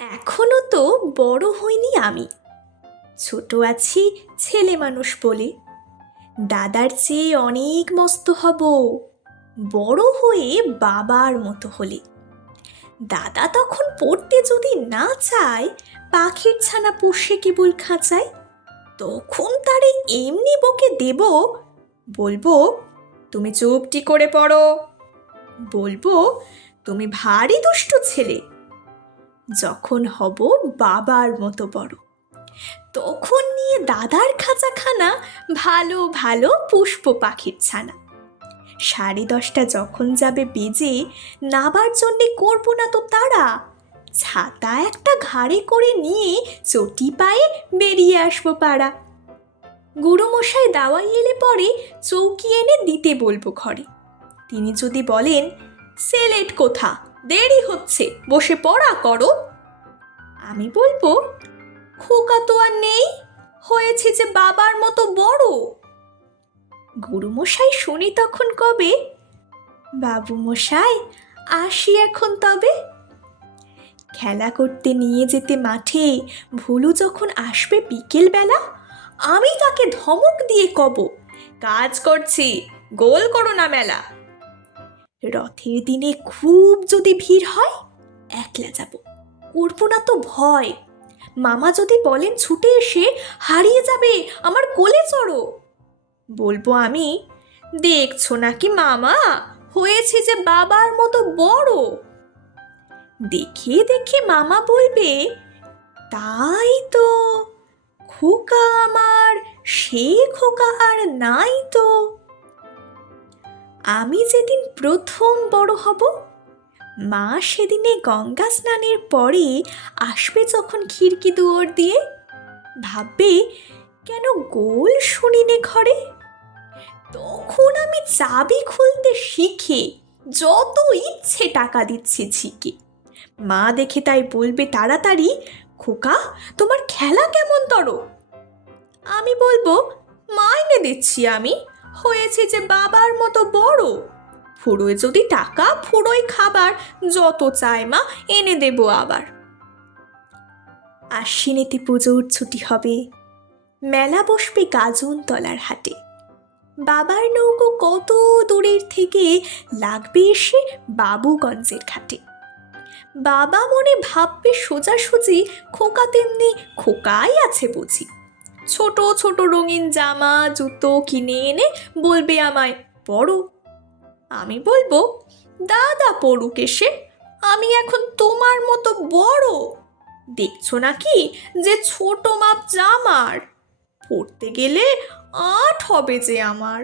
এখনো তো বড় হইনি আমি, ছোট আছি ছেলে মানুষ বলে। দাদার চেয়ে অনেক মস্ত হব বড় হয়ে বাবার মতো হলে। দাদা তখন পড়তে যদি না চায়, পাখির ছানা পোষে কেবল খাঁচায়, তখন তারে এমনি বকে দেব, বলবো তুমি চুপটি করে পড়ো, বলবো তুমি ভারী দুষ্টু ছেলে। যখন হব বাবার মতো বড়, তখন নিয়ে দাদার খাঁচাখানা ভালো ভালো পুষ্প পাখির ছানা। 10:30 যখন যাবে বেজে, নাবার জন্যে করবো না তো তারা, ছাতা একটা ঘাড়ে করে নিয়ে চটি পায়ে বেরিয়ে আসবো পাড়া। গুরুমশাই দাওয়াই এলে পরে চৌকি এনে দিতে বলবো ঘরে। তিনি যদি বলেন সেলেট কোথা, দেরি হচ্ছে, বসে পড়া করো, আমি বলবো খোকা তো আর নেই, হয়েছে যে বাবার মতো বড়। গুরুমশাই শুনি তখন কবে, বাবু মশাই আসি এখন তবে। খেলা করতে নিয়ে যেতে মাঠে ভুলু যখন আসবে বিকেল বেলা, আমি তাকে ধমক দিয়ে কব, কাজ করছি, গোল করো না মেলা। রথের দিনে খুব যদি ভিড় হয়, একলা যাব, করবো না তো ভয়। মামা যদি বলেন ছুটে এসে, হারিয়ে যাবে আমার কোলে চড়ো, বলবো আমি, দেখছো নাকি মামা, হয়েছে যে বাবার মতো বড়। দেখে দেখে মামা বলবে, তাই তো, খোকা আমার সে খোকা আর নাই তো। আমি যেদিন প্রথম বড় হব, মা সেদিনে গঙ্গা স্নানের পরে আসবে যখন খিড়কি দুয়ার দিয়ে, ভাববে কেন গোল শুনিনে ঘরে। তখন আমি চাবি খুলতে শিখে যত ইচ্ছে টাকা দিচ্ছি ঝিকে। মা দেখে তাই বলবে তাড়াতাড়ি, খোকা তোমার খেলা কেমন তর। আমি বলবো মাইনে দিচ্ছি আমি, হয়েছে যে বাবার মতো বড়। ফুরোয় যদি টাকা, ফুরোয় খাবার, যত চায় মা এনে দেব আবার। আশ্বিনেতে পুজোর ছুটি হবে, মেলা বসবে গাজন তলার হাটে। বাবার নৌকো কত দূরের থেকে লাগবে এসে বাবুগঞ্জের ঘাটে। বাবা মনে ভাববে সোজাসুজি, খোকা তেমনি খোকাই আছে বুঝি। ছোট ছোট রঙিন জামা জুতো কিনে এনে বলবে আমায় পড়ো। আমি বলবো দাদা পড়ুক এসে, আমি এখন তোমার মতো বড়। দেখছো নাকি যে ছোট মাপ জামার, পড়তে গেলে 8 হবে যে আমার।